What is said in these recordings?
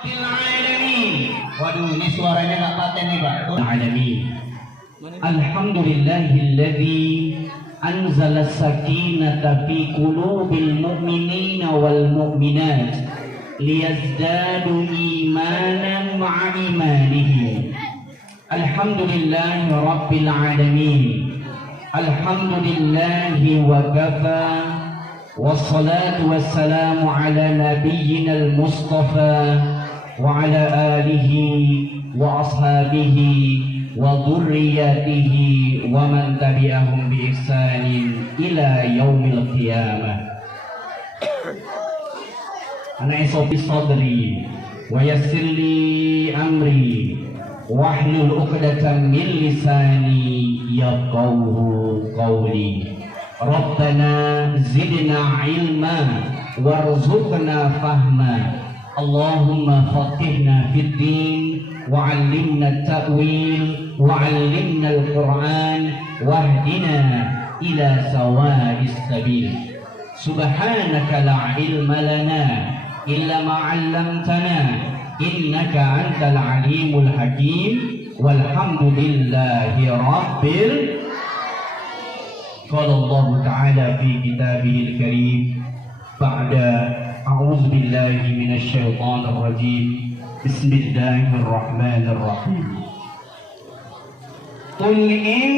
Alamin. Waduh, ini suaranya nggak paten nih Pak. Alamin. Alhamdulillahilladzi anzala sakinata fi qulubil mu'minina wal mu'minat liyazdadu imanan ma'a imanihim. Alhamdulillahi rabbil alamin. Alhamdulillahi wa kafa. Wassalatu wassalamu ala nabiyyina al-mustafa wa ala alihi wa ashabihi wa dhurriyyatihi wa man tabi'ahum bi ihsanin ila yaumil qiyamah. Ana isopi sadri wa yassir li amri wahlul 'uqdatam min lisani yafqahu qawli. Rabbana zidna ilma warzuqna fahma. Allahumma faqihna fid din wa'allimna at-ta'wil wa'allimna al-Qur'an wahdina ila sawa'is sabil. Subhanaka la ilma lana illa ma 'allamtana innaka antal alimul hakim walhamdulillahi rabbil. قال الله تعالى في كتابه الكريم بعد أعوذ بالله من الشيطان الرجيم بسم الله الرحمن الرحيم قل إن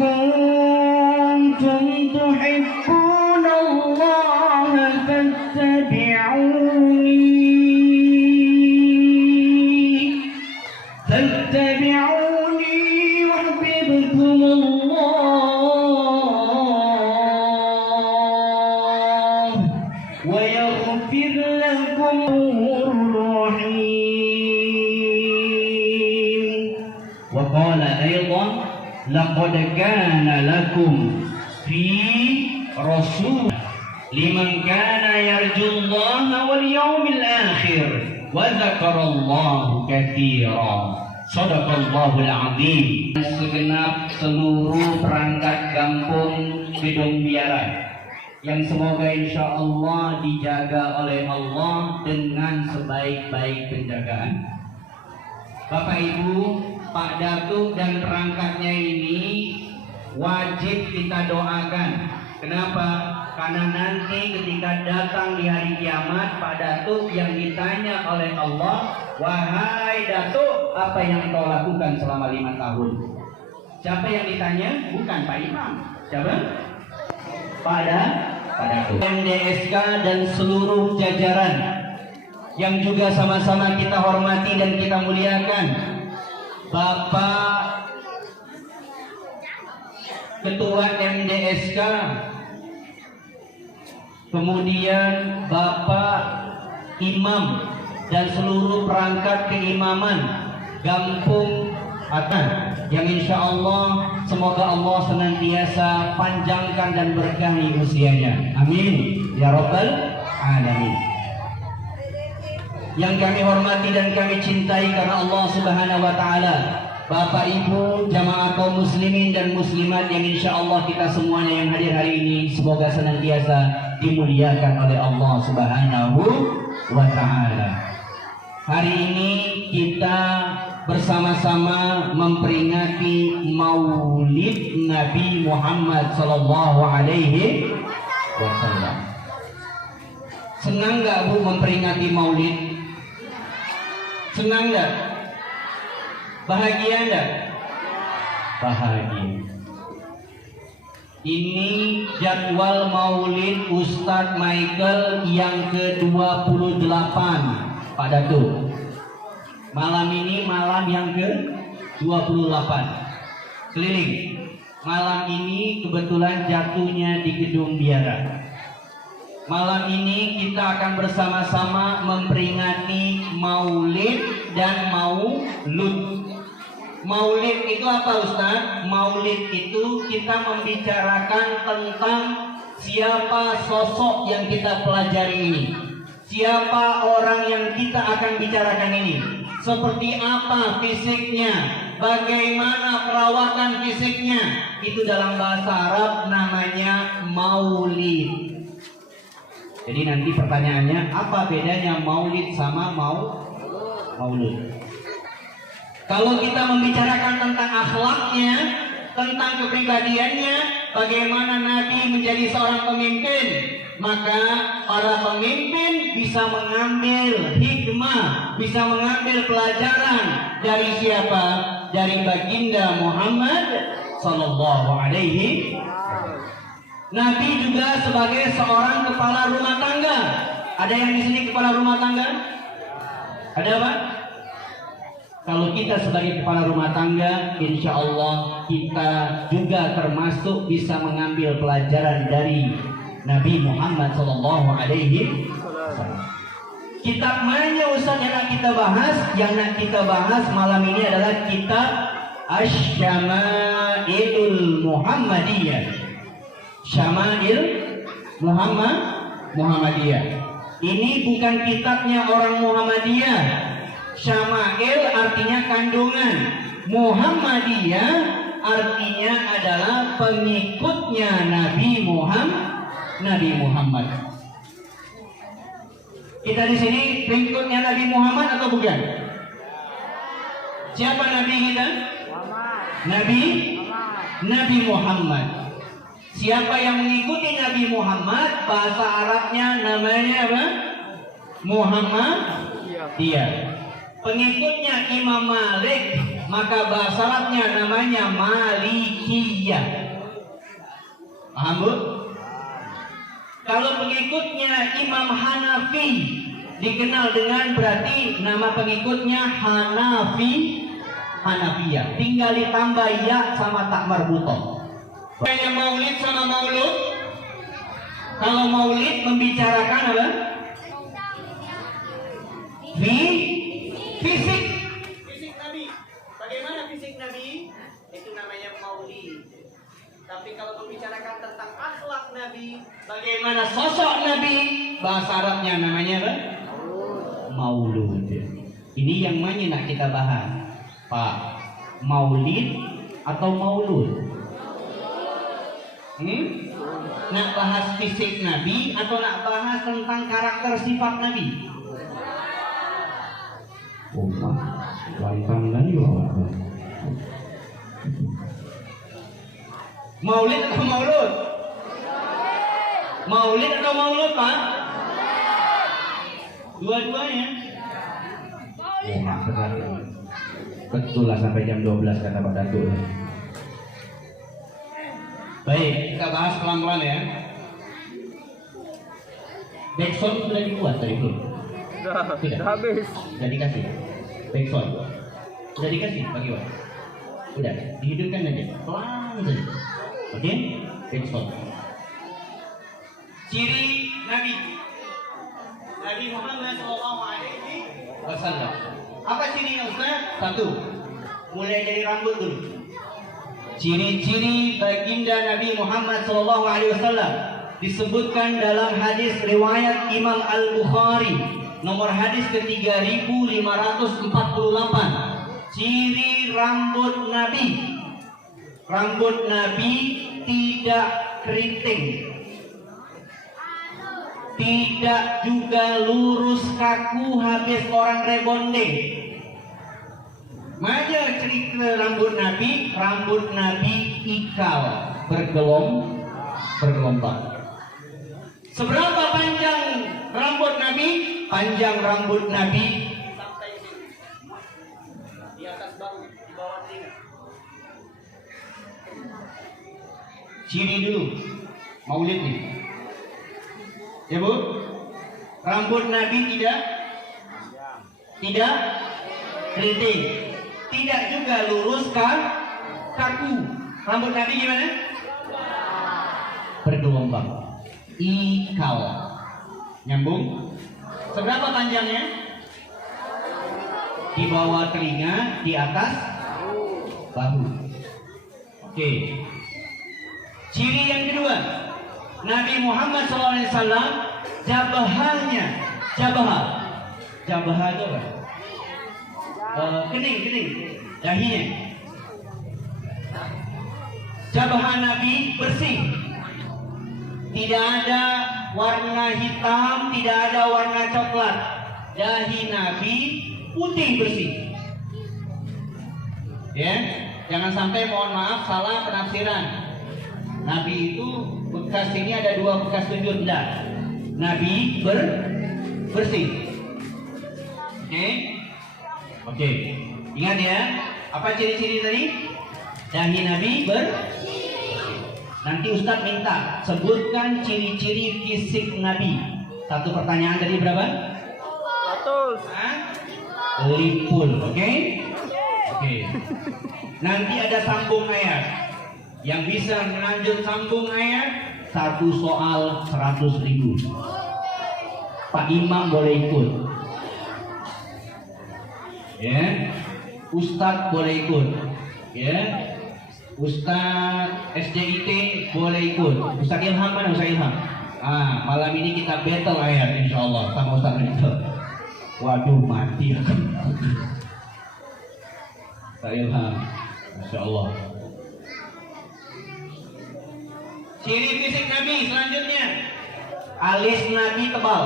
كنتم تحبون الله فاتبعوني يحببكم الله ويغفر لكم الرحيم. وقال أيضا لقد كان لكم في رسول لمن كان يرجو الله واليوم الآخر وذكر الله كثيرا. Shadaqallahul azim. Segenap seluruh perangkat kampung Gedong Biara yang semoga insya Allah dijaga oleh Allah dengan sebaik-baik penjagaan. Bapak Ibu, Pak Datuk dan perangkatnya ini wajib kita doakan. Kenapa? Karena nanti ketika datang di hari kiamat, Pak Datuk yang ditanya oleh Allah, wahai Datuk, apa yang kau lakukan selama 5 tahun? Siapa yang ditanya? Bukan Pak Imam. Siapa? Pak Datuk. MDSK dan seluruh jajaran yang juga sama-sama kita hormati dan kita muliakan. Bapak Ketua MDSK, kemudian Bapak Imam dan seluruh perangkat keimaman Gampung Atan yang insya Allah semoga Allah senantiasa panjangkan dan berkahi usianya. Amin ya rabbal alamin. Yang kami hormati dan kami cintai karena Allah Subhanahu wa taala, Bapak Ibu jamaah kaum muslimin dan muslimat yang insya Allah kita semuanya yang hadir hari ini semoga senantiasa dimuliakan oleh Allah Subhanahu wa taala. Hari ini kita bersama-sama memperingati Maulid Nabi Muhammad sallallahu alaihi wasallam. Senang nggak Bu memperingati Maulid? Senang nggak? Bahagia nggak? Bahagia. Ini jadwal Maulid Ustadz Michael yang ke-28 Pak Datuk. Malam ini malam yang ke-28 keliling. Malam ini kebetulan jatuhnya di Gedung Biara. Malam ini kita akan bersama-sama memperingati Maulid dan Maulud. Maulid itu apa Ustaz? Maulid itu kita membicarakan tentang siapa sosok yang kita pelajari ini. Siapa orang yang kita akan bicarakan ini? Seperti apa fisiknya? Bagaimana perawatan fisiknya? Itu dalam bahasa Arab namanya maulid. Jadi nanti pertanyaannya, apa bedanya maulid sama maulud? Kalau kita membicarakan tentang akhlaknya, tentang kepribadiannya, bagaimana Nabi menjadi seorang pemimpin, maka para pemimpin bisa mengambil hikmah, bisa mengambil pelajaran dari siapa? Dari baginda Muhammad Sallallahu Alaihi. Nabi juga sebagai seorang kepala rumah tangga. Ada yang di sini kepala rumah tangga? Ada apa? Kalau kita sebagai kepala rumah tangga, insya Allah kita juga termasuk bisa mengambil pelajaran dari Nabi Muhammad Sallallahu Alaihi Wasallam. Kitab mana Ustaz yang nak kita bahas? Yang nak kita bahas malam ini adalah kitab Asy-Syama'ilul Muhammadiyah. Syama'il Muhammadiyah. Ini bukan kitabnya orang Muhammadiyah. Syama'il artinya kandungan. Muhammadiyah artinya adalah pengikutnya Nabi Muhammad. Kita di sini pengikutnya Nabi Muhammad atau bukan? Siapa Nabi kita? Nabi Muhammad. Siapa yang mengikuti Nabi Muhammad, bahasa Arabnya namanya apa? Muhammadiyah. Pengikutnya Imam Malik, maka bahasa Arabnya namanya Malikiyah. Paham Bu? Kalau pengikutnya Imam Hanafi, dikenal dengan berarti nama pengikutnya Hanafiyah. Tinggal ditambah ya sama tak marbutoh. Kayak maulid sama maulud. Kalau maulid membicarakan apa? Fisik Nabi. Bagaimana fisik Nabi? Itu namanya maulid. Tapi kalau membicarakan tentang akhlak Nabi, bagaimana sosok Nabi, bahasa Arabnya namanya apa? Maulud. Ini yang mana nak kita bahas? Pak, maulid atau maulud? Nak bahas fisik Nabi atau nak bahas tentang karakter sifat Nabi? Maulid atau maulud? Maulid atau maulud, Pak? Dua-duanya. Betul lah sampai jam 12 kata Pak Datuk. Baik, kita bahas pelan-pelan ya. Backsound sudah dibuat tadi belum? Sudah habis. Sudah dikasih. Backsound sudah dikasih bagi Pak. Sudah dihidupkan aja, pelan saja. Oke, backsound. Ciri Nabi Muhammad Sallallahu Alaihi Wasallam. Apa cirinya Ustaz? Satu, mulai dari rambut dulu. Ciri-ciri baginda Nabi Muhammad SAW disebutkan dalam hadis riwayat Imam Al-Bukhari nomor hadis ke-3548. Ciri rambut Nabi tidak keriting, tidak juga lurus kaku habis orang rebonding. Mana ciri rambut Nabi ikal, bergelombang. Seberapa panjang rambut Nabi? Panjang rambut Nabi sampai sini, di atas bahu, di bawah telinga. Ciri dulu maulid nih, ya Bu. Rambut Nabi tidak keriting, tidak juga lurus kaku. Rambut Nabi gimana? Bergelombang, ikal, nyambung. Seberapa panjangnya? Di bawah telinga, di atas bahu. Oke. Ciri yang kedua, Nabi Muhammad SAW jabahnya, jabah itu apa? Kening, dahinya. Jabah Nabi bersih, tidak ada warna hitam, tidak ada warna coklat. Dahi Nabi putih bersih. Ya, jangan sampai mohon maaf salah penafsiran. Nabi itu bekas ini ada 2 bekas sujud, enggak. Nabi bersih. Oke. Ingat ya, apa ciri-ciri tadi? Dahi Nabi Nanti Ustadz minta sebutkan ciri-ciri fisik Nabi. 1 pertanyaan tadi berapa? 100. Limpul, oke? Oke. Nanti ada sambung ayat. Yang bisa melanjut sambung ayat 1 soal 100.000. Pak Imam boleh ikut. Ya. Ustadz boleh ikut. Ya. Ustadz SJIT boleh ikut. Ustadz Ilham mana Ustadz Ilham? Malam ini kita battle ayat insyaallah sama Ustadz itu. Waduh mati aku. Ustadz Ilham, Masya Allah. Ciri fisik Nabi selanjutnya, alis Nabi tebal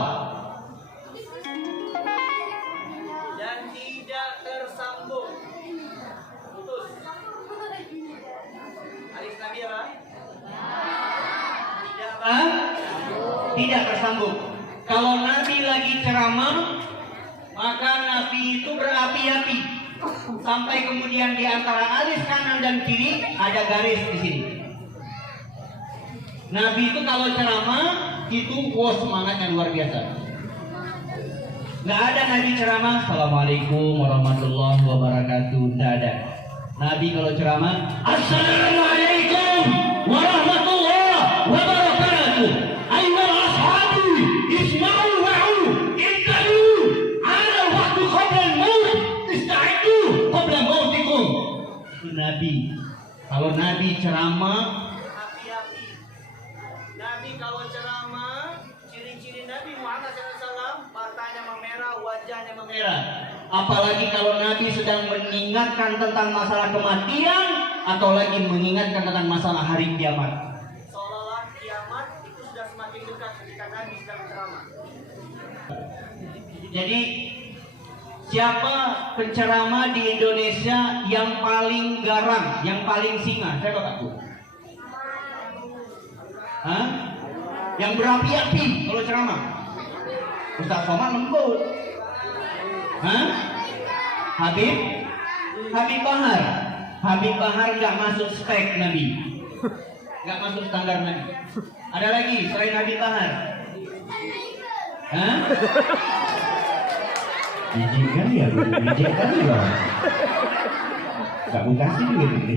dan tidak tersambung. Putus. Alis Nabi apa? Tidak tersambung. Kalau Nabi lagi ceramah, maka Nabi itu berapi-api sampai kemudian di antara alis kanan dan kiri ada garis di sini. Nabi itu kalau ceramah itu semangatnya luar biasa. Nggak ada Nabi ceramah Assalamualaikum warahmatullahi wabarakatuh. Nggak ada. Nabi kalau ceramah Assalamualaikum warahmatullahi wabarakatuh. Ayyuhal ashabu isma'u wa'u ittadu ala waktu qabla al-maut ista'iddu qabla mautikum. Itu Nabi. Kalau Nabi ceramah kalau ceramah, ciri-ciri Nabi Muhammad SAW, matanya memerah, wajahnya memerah. Apalagi kalau Nabi sedang mengingatkan tentang masalah kematian atau lagi mengingatkan tentang masalah hari kiamat. Seolah-olah kiamat itu sudah semakin dekat ketika Nabi sedang ceramah. Jadi siapa penceramah di Indonesia yang paling garang, yang paling singa? Siapa Pak Bu? Yang berapi-api kalau ceramah? Ustaz Somad lembut. Habib Bahar. Habib Bahar nggak masuk spek Nabi, nggak masuk standar Nabi. Ada lagi selain Habib Bahar? Bijik kali ya, bijik kali ya. Gak buka sih duit ini.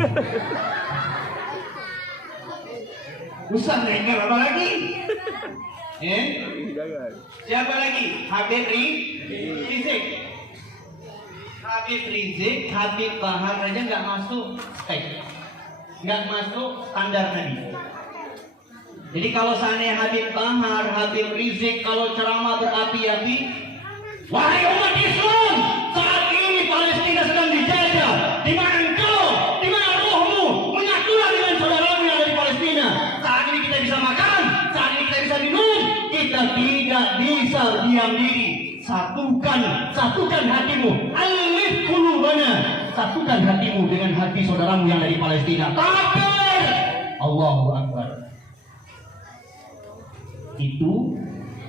Usah nengkel apa lagi? Siapa lagi? Habib Rizik. Habib Rizik, Habib Bahar aja nggak masuk spek, nggak masuk standar Nabi. Jadi kalau seandainya Habib Bahar, Habib Rizik kalau ceramah berapi-api, wahai umat Islam, saat ini Palestina sedang dijajah. Di mana engkau? Di mana rohmu? Menyatulah dengan saudaramu yang ada di Palestina. Saat ini kita bisa makan, saat ini kita bisa minum. Kita tidak bisa diam diri. Satukan hatimu. Alif qulubana. Satukan hatimu dengan hati saudaramu yang ada di Palestina. Takbir! Allahu Akbar. Itu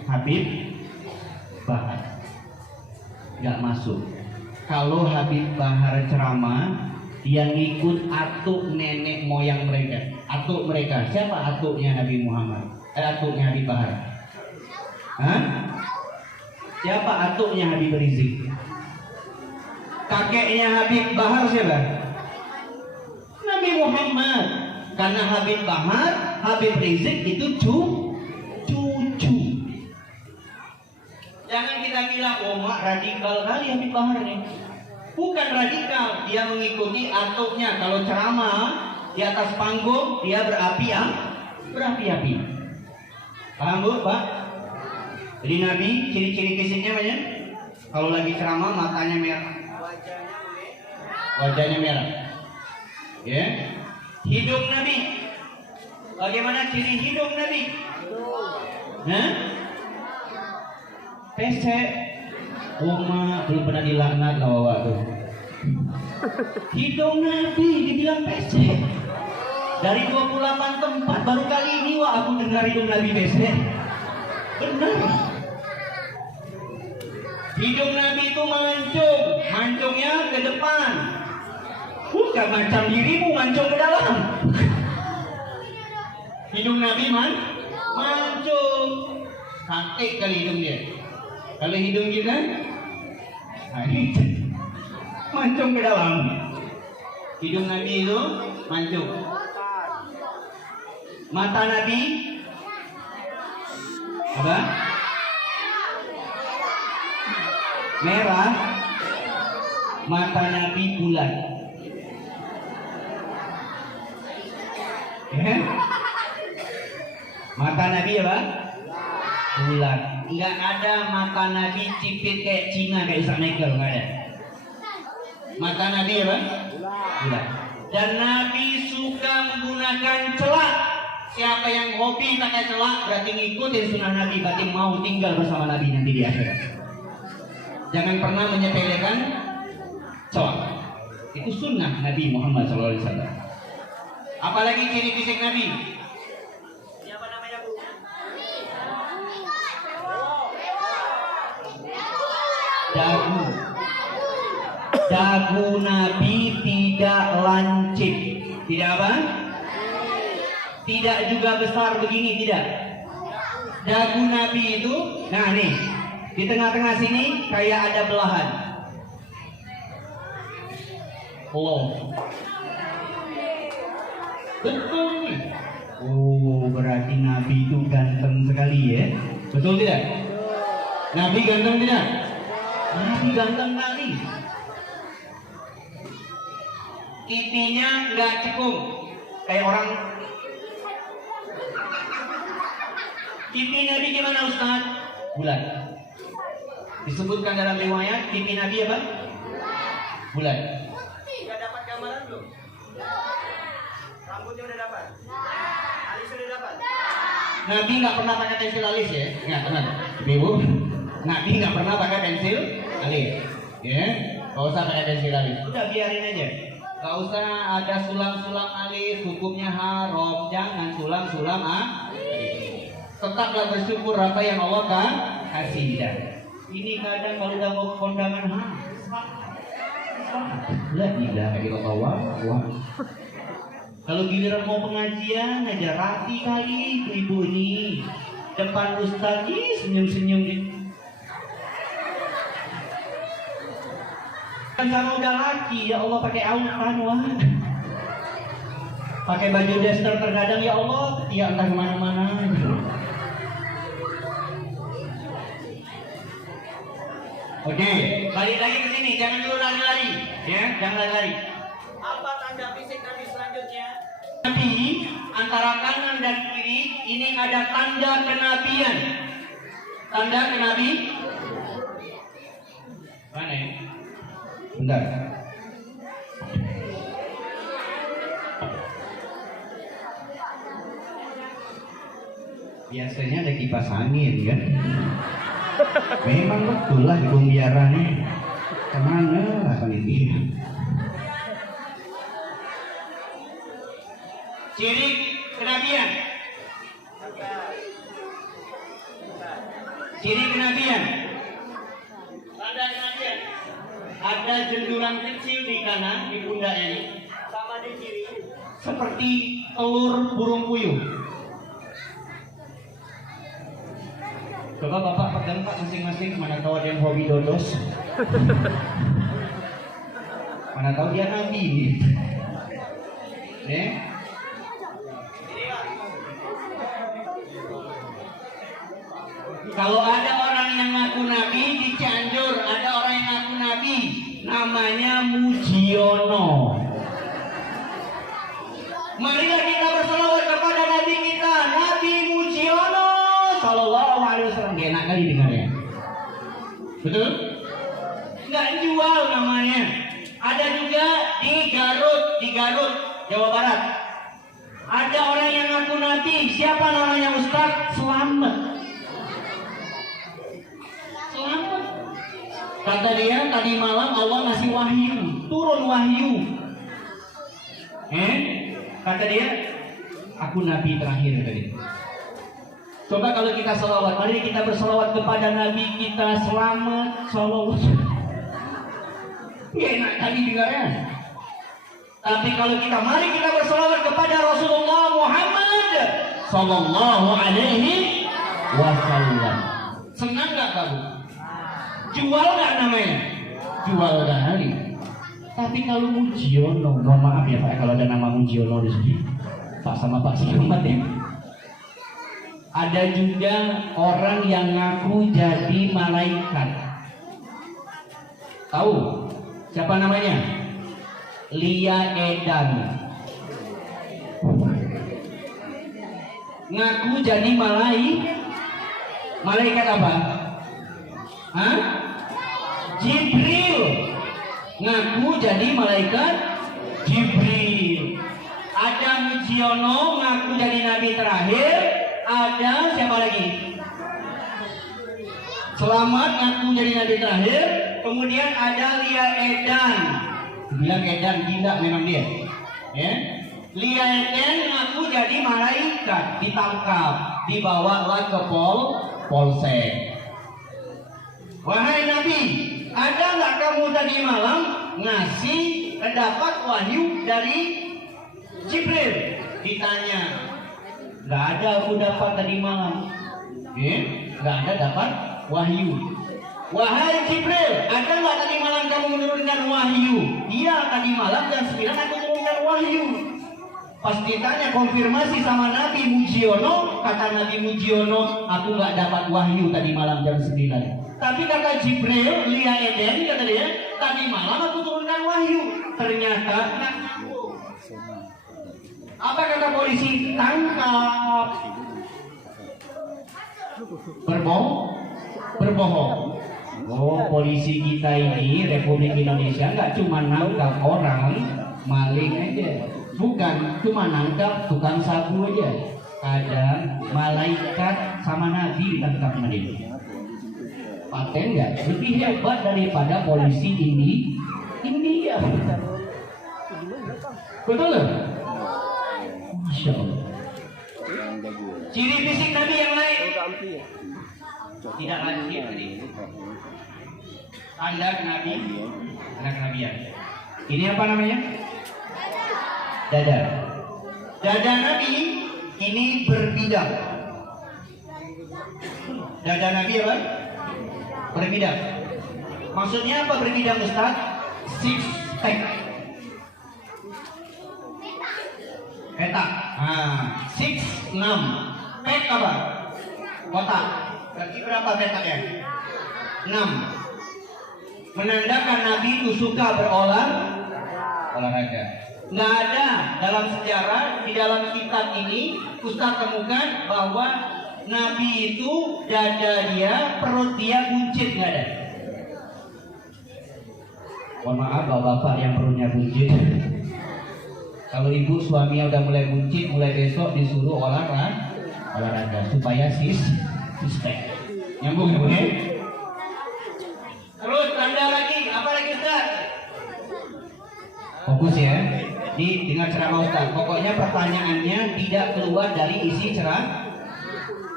Habib Bahar. Gak masuk. Kalau Habib Bahar ceramah, dia ngikut atuk nenek moyang mereka. Atuk mereka. Siapa atuknya Nabi Muhammad? Atuknya Habib Bahar. Siapa atuknya Habib Rizik? Kakeknya Habib Bahar siapa? Nabi Muhammad. Karena Habib Bahar, Habib Rizik itu cucu. Jangan kita bilang, oh mak radikal kali Habib Bahar nih. Bukan radikal, dia mengikuti atuknya. Kalau ceramah di atas panggung, dia berapi-api. Paham Bu, Pak? Jadi Nabi, ciri-ciri fisiknya banyak. Kalau lagi ceramah, matanya merah, wajahnya merah. Ya, hidung Nabi. Bagaimana ciri hidung Nabi? Hah? Pesek. Oma belum pernah dilaknat lawa tuh. Hidung Nabi dibilang pesek. Dari 28 tempat baru kali ini wah aku dengar hidung Nabi pesek. Benar. Hidung Nabi itu mancung, mancungnya ke depan. Bukan macam dirimu mancung ke dalam. Hidung Nabi mancung. Cantik kali hidung dia. Kalau hidung kita, mancung ke dalam. Hidung Nabi itu mancung. Mata Nabi apa? Merah. Mata Nabi bulat. Mata Nabi apa? Bulat. Enggak ada mata Nabi cipit kayak Cina kayak Isaac Michael, enggak ada. Mata Nabi apa? Bulat. Dan Nabi suka menggunakan celak. Siapa yang hobi pakai celak berarti ngikutin sunnah Nabi, berarti mau tinggal bersama Nabi nanti di akhirat. Jangan pernah menyepelekan celak. Itu sunnah Nabi Muhammad SAW. Apalagi ciri fisik Nabi. Siapa namanya Bu? Dagu. Dagu Nabi tidak lancip. Tidak apa? Tidak juga besar begini, tidak. Dagu Nabi itu, nah nih, di tengah-tengah sini kayak ada belahan. Oh, betul nih. Oh, berarti Nabi itu ganteng sekali ya. Betul tidak? Nabi ganteng tidak? Nabi ganteng kali. Pipinya nggak cekung kayak orang. Pipi Nabi gimana Ustaz? Bulat. Disebutkan dalam riwayat pipi Nabi apa? Bulat. Sudah dapat gambaran belum? Rambutnya udah dapat? Alis udah dapat? Nabi nggak pernah pakai pensil alis ya? Nggak pernah. Ibu, Nabi nggak pernah pakai pensil alis. Ya, nggak usah pakai pensil alis. Udah biarin aja. Nggak usah ada sulam-sulam alis. Hukumnya haram. Jangan sulam-sulam tetaplah bersyukur apa yang Allah kan kasih dah. Ini kadang kalau udah mau kondangan lah gila kayak kita tawa. Kalau giliran mau pengajian aja rapi kali ibu ini depan ustaz senyum-senyum gitu. Kan sama udah laki ya Allah pakai autan wah. Pakai baju daster terkadang ya Allah ya entah kemana-mana. Oke, balik lagi ke sini, jangan dulu lari-lari, ya, jangan lari-lari. Apa tanda fisik Nabi selanjutnya? Nabi antara kanan dan kiri ini ada tanda kenabian. Tanda kenabi. Mana ya? Bentar. Biasanya ada kipas angin kan? Memang betul lah hidung biara nih. Kemana lah panitia? Ciri kenabian. Ciri kenabian. Tanda kenabian. Ada jenduran kecil di kanan di pundaknya ini, sama di kiri, seperti telur burung puyuh. Coba Bapak pegang Pak masing-masing, mana tahu ada yang hobi dodos. Mana tahu dia nabi nih. Kalau ada orang yang ngaku nabi di Cianjur, ada orang yang ngaku nabi, namanya Mujiono. Marilah kita berselawat kepada nabi kita, Nabi Mujiono Sallallahu Alaihi Wasallam. Dia enak kali dengarnya. Betul? Nggak jual namanya. Ada juga di Garut, Jawa Barat. Ada orang yang ngaku nabi, siapa namanya Ustaz? Selamat. Kata dia tadi malam Allah ngasih wahyu, turun wahyu. Kata dia, aku nabi terakhir tadi. Coba kalau kita selawat, mari kita berselawat kepada nabi kita selamat sallallahu. Enak tadi dengarnya. Tapi kalau kita mari kita berselawat kepada Rasulullah Muhammad sallallahu alaihi wasallam. Senang gak kamu? Jual gak namanya? Jual kali. Tapi kalau Mujiono, mohon maaf ya Pak, kalau ada nama Mujiono di sini, Pak sama Pak Selamat ya. Ada juga orang yang ngaku jadi malaikat. Tahu siapa namanya? Lia Edan. Ngaku jadi malaikat apa? Hah? Jibril. Ngaku jadi malaikat Jibril. Ada Mujiono ngaku jadi nabi terakhir. Ada siapa lagi? Selamat ngaku jadi nabi terakhir. Kemudian ada Lia Edan. Bilang Edan gila memang dia. Ya. Lia Edan ngaku jadi malaikat, ditangkap, dibawalah ke polsek. Wahai Nabi, ada nggak kamu tadi malam ngasih dapat wahyu dari Jibril? Ditanya, nggak ada aku dapat tadi malam. Nggak ada dapat wahyu. Wahai Jibril, ada nggak tadi malam kamu menurunkan wahyu? Iya, tadi malam jam 9 aku menurunkan wahyu. Pas ditanya konfirmasi sama Nabi Mujiono, kata Nabi Mujiono, aku nggak dapat wahyu tadi malam jam 9. Tapi kata Jibril, Lia Eden, kata dia, tadi malam aku turunkan wahyu. Ternyata apa kata polisi? Tangkap. Berbohong. Oh, polisi kita ini Republik Indonesia nggak cuma nangkap orang maling aja, bukan cuma nangkap tukang sabu aja. Ada malaikat sama nabi ditangkap sama dia. Paten nggak? Lebih hebat daripada polisi ini India. Betul nggak? Masya Allah. Ciri fisik Nabi yang lain tidak lancip tadi. Tanda Nabi, anak kenabian. Ini apa namanya? Dada. Dada Nabi ini berbidang. Dada Nabi apa? Berbidang. Maksudnya apa berbidang Ustaz? Six pack. Petak. 6. Pack apa? Kotak. Berarti berapa petaknya? 6. Menandakan Nabi itu suka olahraga. Nggak ada dalam sejarah di dalam kitab ini Ustaz temukan bahwa Nabi itu dada dia, perut dia buncit, nggak ada. Mohon maaf bapak-bapak yang perutnya buncit. Kalau ibu suaminya udah mulai buncit, mulai besok disuruh olahraga supaya sistem nyambung ya. Terus tanda lagi, apa lagi Ustaz? Fokus ya. Dengar ceramah Ustaz. Pokoknya pertanyaannya tidak keluar dari isi ceramah.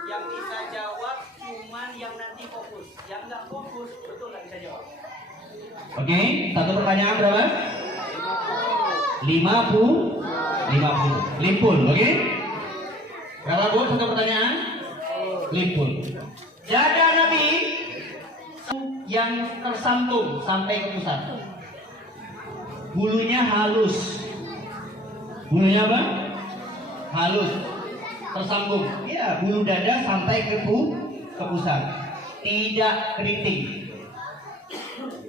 Yang bisa jawab cuman yang nanti fokus. Yang nggak fokus betul nggak bisa jawab. Oke, satu pertanyaan berapa? 50. Limpul, oke? Berapa Bu satu pertanyaan? Limpul. Dada Nabi yang tersambung sampai ke pusat. Bulunya halus. Bulunya apa? Halus. Tersambung. Ya, bulu dada sampai ke pusat. Tidak keriting.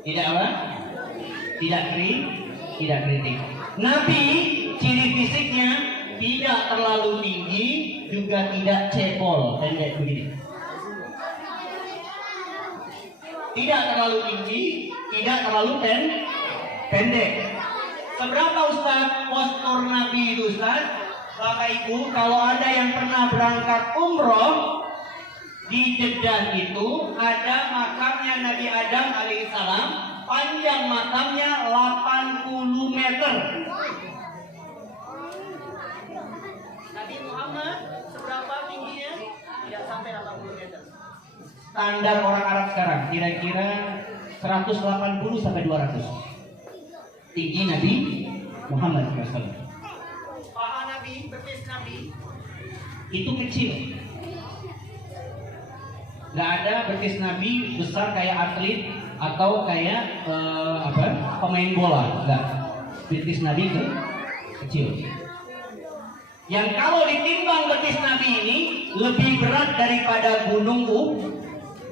Tidak apa? Tidak keriting. Nabi ciri fisiknya tidak terlalu tinggi, juga tidak cebol, pendek begini. Tidak terlalu tinggi, tidak terlalu pendek. Seberapa Ustaz postur Nabi itu Ustaz? Bapak Ibu, kalau ada yang pernah berangkat umroh, Di Jeddah itu ada makamnya Nabi Adam alaihissalam, panjang makamnya 80 meter. Nabi Muhammad seberapa tingginya? Tidak sampai 80 meter. Standar orang Arab sekarang kira-kira 180 sampai 200 tinggi Nabi Muhammad SAW. Paha Nabi, betis Nabi itu kecil. Gak ada betis Nabi besar kayak atlet atau kayak pemain bola. Enggak. Betis Nabi itu kecil. Yang kalau ditimbang betis Nabi ini lebih berat daripada gunung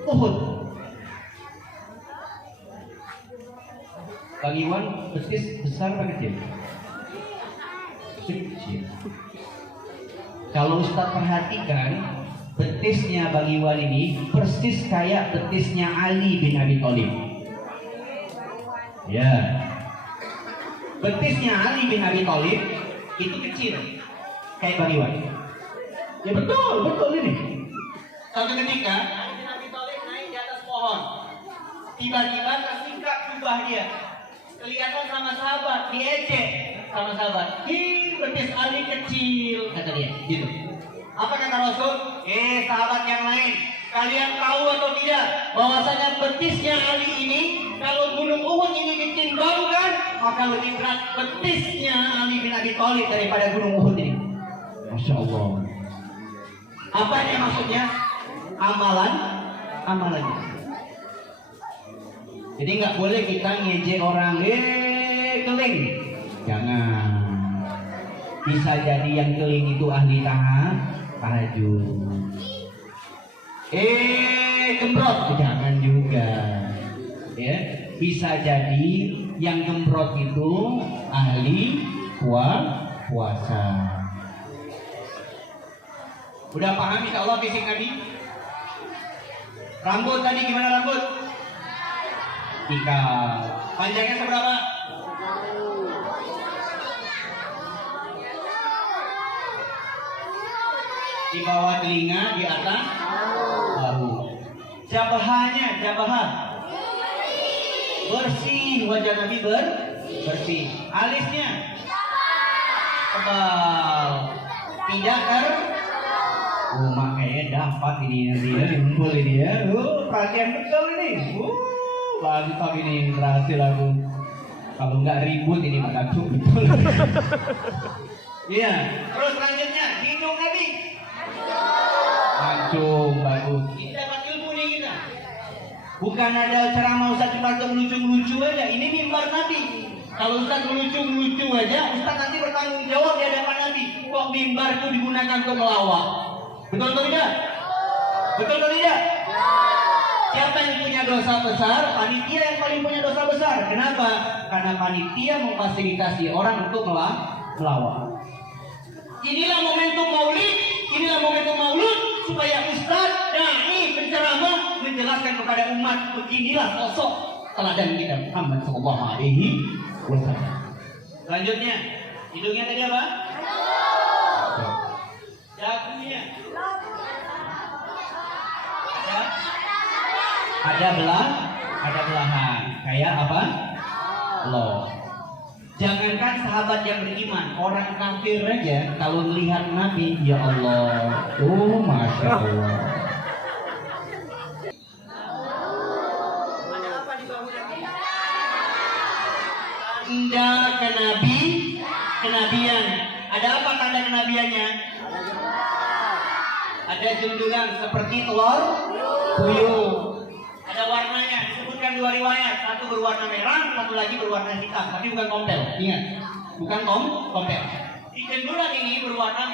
Uhud. Bang Iwan, betis besar apa kecil? Kecil. Kalau Ustaz perhatikan, betisnya Bang Iwan ini persis kayak betisnya Ali bin Abi Thalib. Ya. Betisnya Ali bin Abi Thalib itu kecil. Kayak Bang Iwan. Ya betul ini. Suatu ketika Ali bin Abi Thalib naik di atas pohon. Tiba-tiba tersingkap jubah dia. Kelihatan sama sahabat, diejek sama sahabat. Betis Ali kecil, kata dia. Gitu. Apa kata Rasul? Sahabat yang lain, kalian tahu atau tidak bahwasanya betisnya Ali ini kalau gunung Uhud ini ditimbangkan maka lebih berat betisnya Ali bin Abi Thalib daripada gunung Uhud ini. Masya Allah. Apa ini maksudnya? Amalannya. Jadi nggak boleh kita ngejek orang, keling. Jangan. Bisa jadi yang keling itu ahli tahajud. Gembrot, jangan juga. Ya, bisa jadi yang gembrot itu ahli puasa. Udah paham insya Allah fisik Nabi? Rambut tadi gimana rambut? Panjangnya seberapa? Di bawah telinga, di atas bahu. Jabah bersih, wajah Nabi bersih. Alisnya tebal, tidak makanya dapat ini dia timbul ini ya. Perhatian betul ini. Mantap ini, berhasil aku. Kalau nggak ribut ini maka betul. Iya. Terus selanjutnya hidung Nabi. Mancung, bagus. Ini dapat ilmu nih kita. Bukan ada ceramah Ustaz cuma melucu-melucu aja. Ini mimbar Nabi. Kalau Ustaz melucu-melucu aja, Ustaz nanti bertanggung jawab di hadapan Nabi. Kok mimbar itu digunakan untuk melawak? Betul atau tidak? Betul atau tidak? Siapa yang punya dosa besar? Panitia yang paling punya dosa besar. Kenapa? Karena panitia memfasilitasi orang untuk melawak. Inilah momentum maulid supaya Ustaz, dai, penceramah menjelaskan kepada umat beginilah sosok teladan kita Muhammad sallallahu alaihi wasallam. Selanjutnya, hidungnya tadi apa? Dagunya. Ada belahan. Kayak apa? Loh. Jangankan sahabat yang beriman, orang kafir aja kalau melihat Nabi, ya Allah, masya Allah. Ada apa di bahu Nabi? Tanda kenabian. Ada apa tanda kenabiannya? Ada jundulan seperti telur puyuh. Ada warnanya, disebutkan dua riwayat. Satu berwarna merah, satu lagi berwarna hitam. Tapi bukan kompel, ingat. Bukan kompel. Di jundulan ini berwarna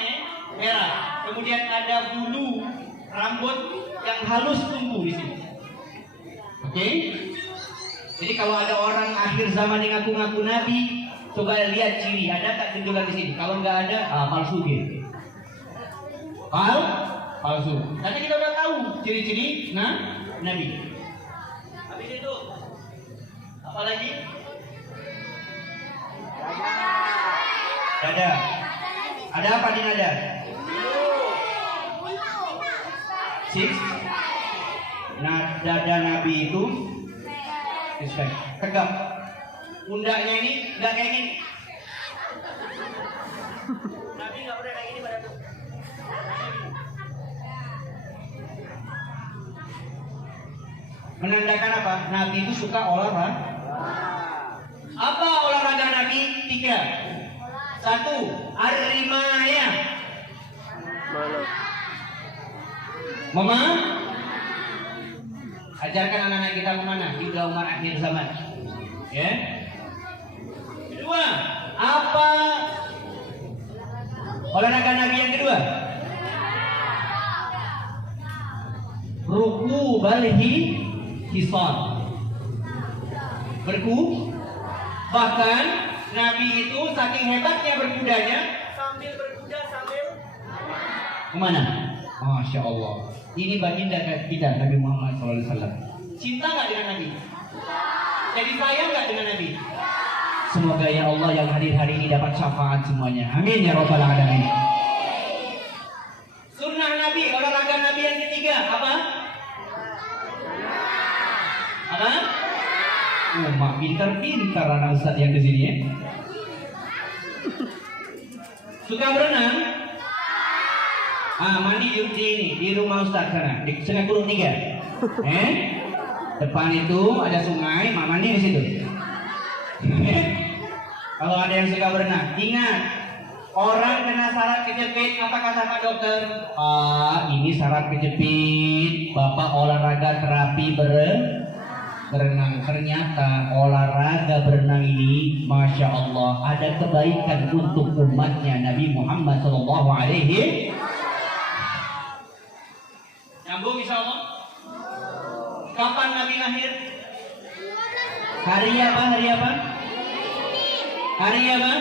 merah. Kemudian ada bulu rambut yang halus tumbuh di sini. Oke? Jadi kalau ada orang akhir zaman yang ngaku-ngaku Nabi, coba lihat ciri. Ada tak jundulan di sini? Kalau nggak ada, palsu gitu. Palsu. Tadi kita udah tahu ciri-ciri Nabi. Habis itu apa lagi? Dada. Ada apa di dada? dada Nabi itu tegap. Pundaknya ini nggak kayak gini. Nabi nggak pernah kayak gini pada tuh. Menandakan apa? Nabi itu suka olahraga. Apa olahraga Nabi? 3. 1. Ar-rimayah. Mama, ajarkan anak-anak kita kemana? Hingga umar akhir zaman. Ya. Kedua, apa olahraga Nabi yang kedua? Ruku balhi hisab. Berku. Bahkan Nabi itu saking hebatnya berkudanya sambil berkuda sambil kemana? Masya Allah. Ini baginda kita Nabi Muhammad SAW. Cinta nggak dengan Nabi? Jadi sayang nggak dengan Nabi? Semoga ya Allah yang hadir hari ini dapat syafaat semuanya. Amin ya Rabbal Alamin. Sunnah Nabi, olahraga Nabi yang ketiga apa? Apa? Mak pintar-pintar anak ustaz yang kesini ya. Suka berenang? Mandi di rumah ustaz sana di Sungai Kulung 3. Depan itu ada sungai, mak mandi di situ. Kalau ada yang suka berenang, ingat orang kena syarat kejepit, apa kata Pak Dokter? Ini syarat kejepit, Bapak olahraga terapi berenang. Ternyata olahraga berenang ini, Masya Allah, ada kebaikan untuk umatnya Nabi Muhammad SAW. Nyambung insya Allah. Kapan Nabi lahir? Hari apa? Hari apa? Hari apa?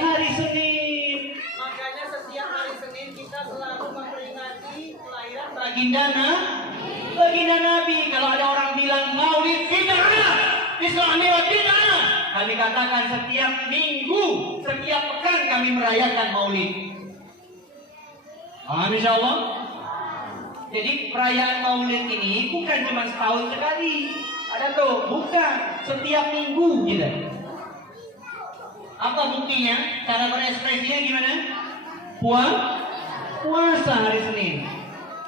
Hari Senin. Makanya setiap hari Senin kita selalu memperingati kelahiran baginda Nabi. Kalau ada orang bilang maulid bid'ah, Islami bid'ah, kami katakan setiap minggu, setiap pekan kami merayakan maulid. Insya Allah. Jadi perayaan maulid ini bukan cuma setahun sekali. Ada tuh, bukan setiap minggu gitu. Apa buktinya? Cara berekspresinya gimana? Puasa hari Senin.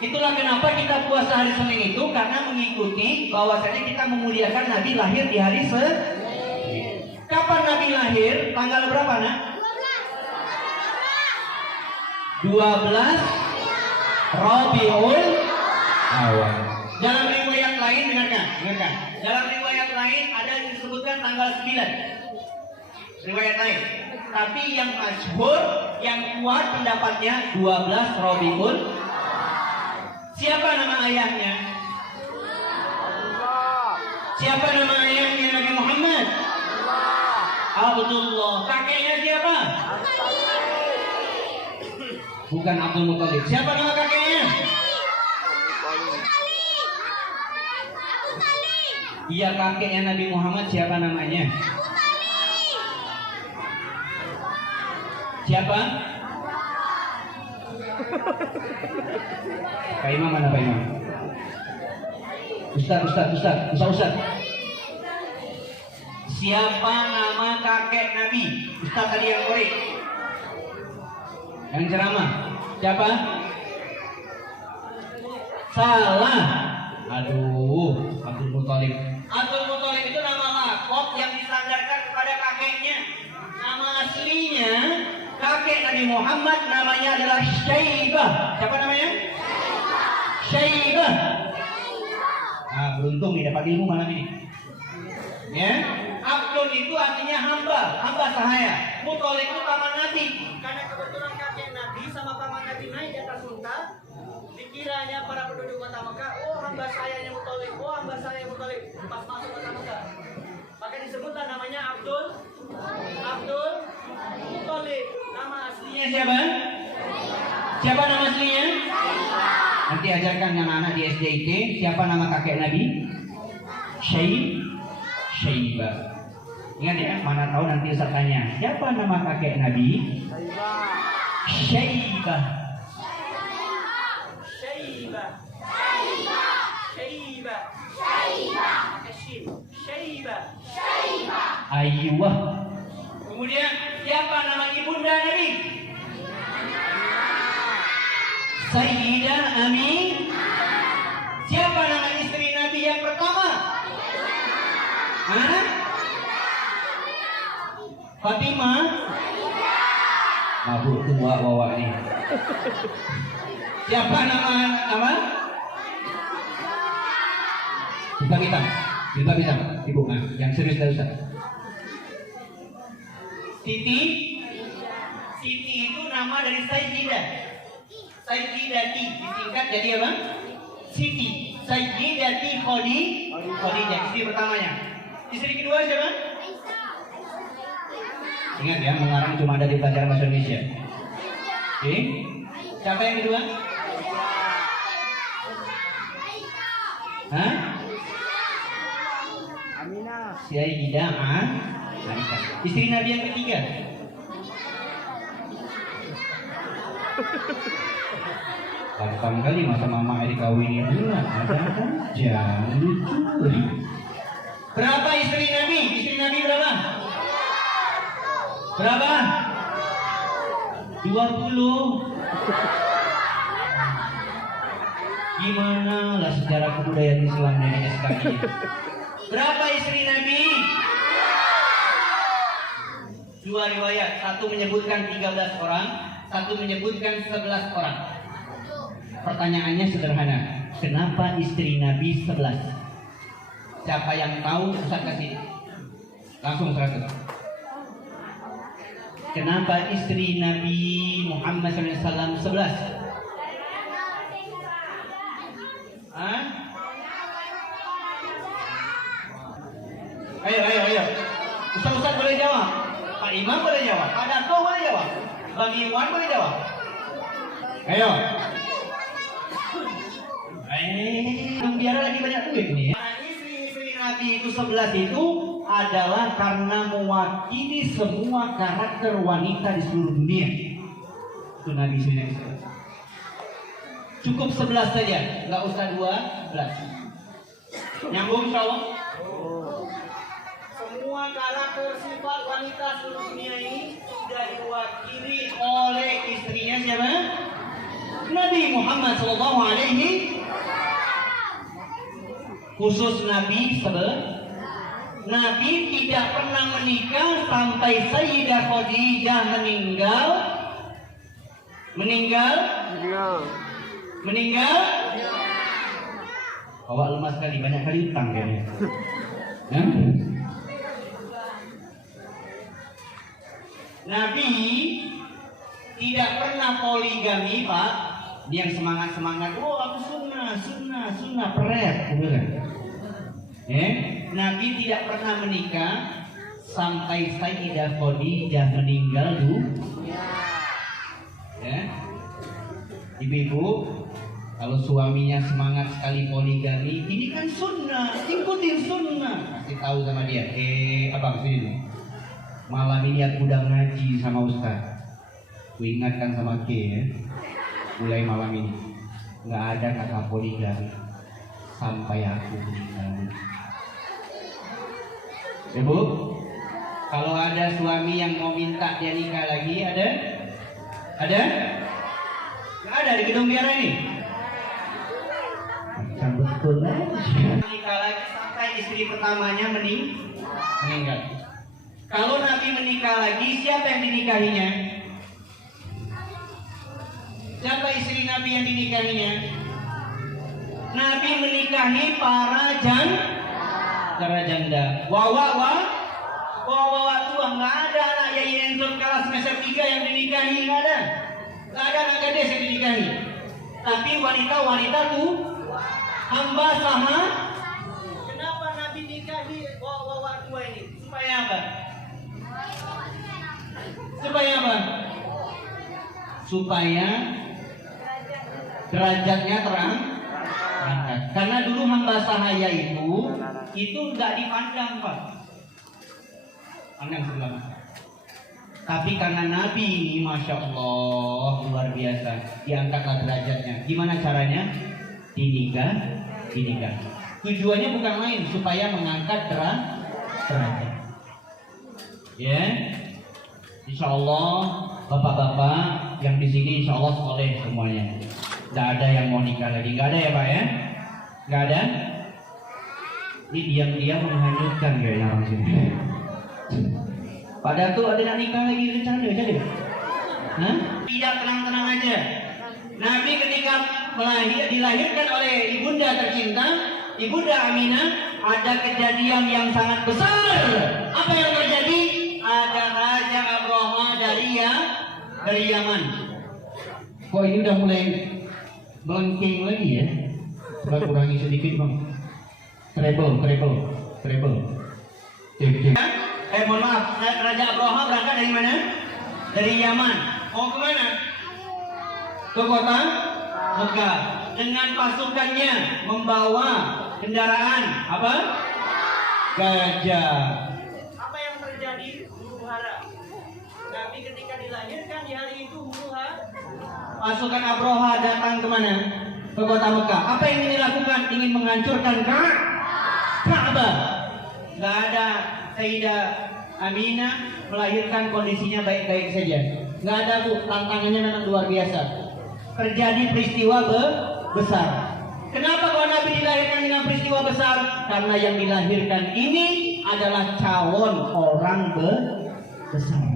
Itulah kenapa kita puasa hari Senin itu, karena mengikuti bahwasanya kita memuliakan Nabi lahir di hari Senin. Kapan Nabi lahir? Tanggal berapa, Nak? 12 Rabiul Awal. Dalam riwayat lain, dengarkan. Dalam riwayat lain ada yang disebutkan tanggal 9. Riwayat lain. Tapi yang masyhur, yang kuat pendapatnya 12 Rabiul. Siapa nama ayahnya? Siapa nama ayahnya Nabi Muhammad? Abdullah. Kakeknya siapa? Bukan Abdul Muthalib. Siapa nama kakeknya? Iya, kakeknya Nabi Muhammad siapa namanya? Siapa? Pak Imam mana Pak Imam? Ustaz. Siapa nama kakek Nabi? Ustaz tadi yang korek. Yang ceramah. Siapa? Salah. Aduh, Abdul Muthalib. Abdul Muthalib itu nama lakop yang disandarkan kepada kakeknya. Nama aslinya kakek Nabi Muhammad namanya adalah Syaibah. Siapa namanya? Syaibah. Beruntung nih dapat ilmu malam ini. Ya, Abdul itu artinya hamba sahaya. Muthalib itu paman Nabi. Karena kebetulan kakek Nabi sama paman Nabi naik di atas unta, dikiranya para penduduk kota Mekah, hamba sayanya Muthalib, hamba saya Muthalib. Pas masuk kota Mekah, maka disebutlah namanya Abdul Muthalib. Nama aslinya siapa? Siapa nama aslinya? Nanti ajarkan anak-anak di SDIT. Siapa nama kakek Nabi? Syaibah. Ingat ya, mana tahu nanti Ustaz tanya, siapa nama kakek Nabi? Syaibah. Ayyuh. Kemudian siapa nama ibunda Nabi? Sayyidah Ami. Siapa nama istri Nabi yang pertama? Hah? Fatimah. Mabuk tua wawa ini. Siapa nama? Jilbab hitam. Ibu, yang serius dah Ustaz. Siti itu nama dari Sayyidah. Sayyidati disingkat jadi apa? Siti. Sayyidati Khadijah, istri pertamanya. Istri kedua siapa? Ingat ya, mengarang cuma ada di pelajaran bahasa Indonesia. Oke. Siapa yang kedua? Hah? Aminah. Sayyidah Aisyah. Istri Nabi yang ketiga. Gampang kali masa mama dikawinin dulu. Jangan lucu. Berapa istri Nabi? Istri Nabi berapa? Berapa? 20. Gimana lah sejarah kebudayaan Islam dari SKI? Berapa istri Nabi? 2 riwayat. Satu menyebutkan 13 orang, satu menyebutkan 11 orang. Pertanyaannya sederhana. Kenapa istri Nabi 11? Siapa yang tahu? Ustaz kasih langsung 100. Kenapa istri Nabi Muhammad SAW 11? Hah? Ayo. Ustaz boleh jawab. Pak Imam boleh jawab. Pak Dato boleh jawab. Bang Iwan boleh jawab. Ayo. Biar lagi banyak duit nih. Istri Nabi itu 11 itu adalah karena mewakili semua karakter wanita di seluruh dunia. Itu Nabi SAW. Cukup 11 saja, nggak usah 12. Nyambung insyaallah. Semua karakter sifat wanita seluruh dunia ini sudah diwakili oleh istrinya siapa? Nabi Muhammad SAW. Khusus Nabi Nabi tidak pernah menikah sampai Sayyidah Khadijah meninggal. Awak lemas sekali, banyak kali utang kayaknya. Ya? Nabi tidak pernah poligami, Pak. Dia yang semangat. Oh, aku sunnah, peret. Nabi tidak pernah menikah sampai Sayyidah Khadijah meninggal dunia. Ibu-ibu, kalau suaminya semangat sekali poligami, ini kan sunnah, ikutin sunnah. Kasih tahu sama dia, abang sini. Malam ini aku udah ngaji sama Ustaz. Ku ingatkan sama mulai malam ini nggak ada kata poligami sampai aku meninggal. Ibu, kalau ada suami yang mau minta dia nikah lagi, ada? Nggak ada di gedung biara ini. Macam betul nikah lagi sampai istri pertamanya meninggal. Kalau Nabi menikah lagi, siapa yang dinikahinya? Siapa istri Nabi yang dinikahinya? Nabi menikahi para janda. Wawa tua, nggak ada anak Yai Enzo kelas semester 3 yang dinikahi, nggak ada anak gadis yang dinikahi. Tapi wanita tuh hamba sama. Kenapa Nabi nikahi wawa tua ini? Supaya apa? Supaya derajatnya terangkat. Karena dulu hamba sahaya itu nggak dipandang, Pak. Pandang sebelah mata. Tapi karena Nabi ini, Masya Allah, luar biasa, diangkatlah derajatnya. Gimana caranya? Dinikah. Tujuannya bukan lain, supaya mengangkat derajat. Ya, insya Allah bapak-bapak yang di sini insya Allah soleh semuanya. Tidak ada yang mau nikah lagi, nggak ada ya Pak ya? Nggak ada? Ini diam-diam menghanyutkan kayaknya orang sini. Padahal tuh ada yang nikah lagi rencana jadi. Hah? Tidak, tenang-tenang aja. Nabi ketika dilahirkan oleh ibunda tercinta, ibunda Aminah, ada kejadian yang sangat besar. Apa yang terjadi? Ada Raja Abraha dari Yaman. Kok ini udah mulai melengking lagi ya? Coba kurangi sedikit bang. Treble. Cek. Mohon maaf, Raja Abraha berangkat dari mana? Dari Yaman. Mau ke mana? Ke kota Mekah. Dengan pasukannya membawa kendaraan apa? Gajah. Apa yang terjadi? Huru hara. Nabi ketika dilahirkan di hari itu huru hara. Pasukan Abraha datang ke mana? Ke kota Mekah. Apa yang ingin dilakukan? Ingin menghancurkan Ka'bah. Gak ada Sayyidah Aminah melahirkan kondisinya baik-baik saja. Gak ada bu, tantangannya memang luar biasa. Terjadi peristiwa besar. Kenapa kalau Nabi dilahirkan dengan peristiwa besar? Karena yang dilahirkan ini adalah calon orang besar.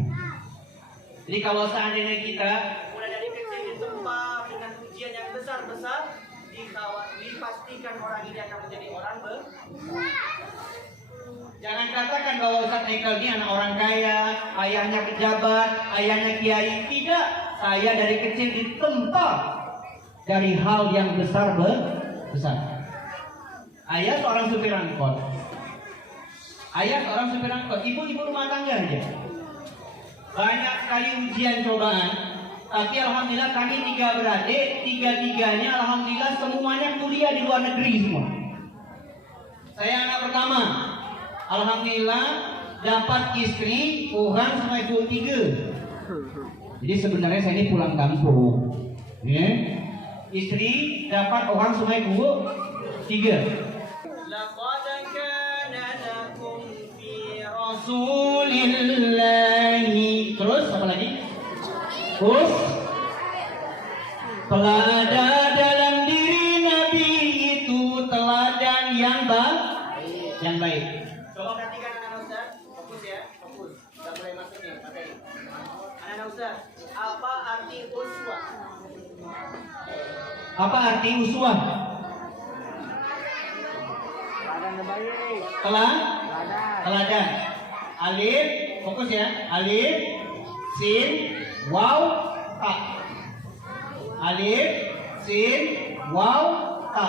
Jadi kalau seandainya kita mulai dari kecil ditempa dengan ujian yang besar-besar, dipastikan orang ini akan menjadi orang Jangan katakan bahwa Ustaz Michael ini anak orang kaya, ayahnya pejabat, ayahnya kiai. Tidak, saya dari kecil ditempa dari hal yang besar. Ayah seorang supir angkot. Ibu rumah tangga aja. Banyak sekali ujian cobaan. Tapi alhamdulillah kami 3 beradik, 3-3-nya alhamdulillah semuanya kuliah di luar negeri semua. Saya anak pertama. Alhamdulillah dapat istri orang sampai 23. Jadi sebenarnya saya ini pulang kampung. Ya. Istri dapat orang sampai 23. Laqad kana lakum fi Rasulillahi. Terus apa lagi? Terus teladan dalam diri Nabi itu teladan yang baik. Coba perhatikan anak Ustaz, fokus ya, fokus. Sudah mulai masuk nih materi. Anak Ustaz, apa arti uswah? Apa arti uswah? Teladan. Alif, fokus ya. Alif, sin, waw, ta. Alif, sin, waw, ta.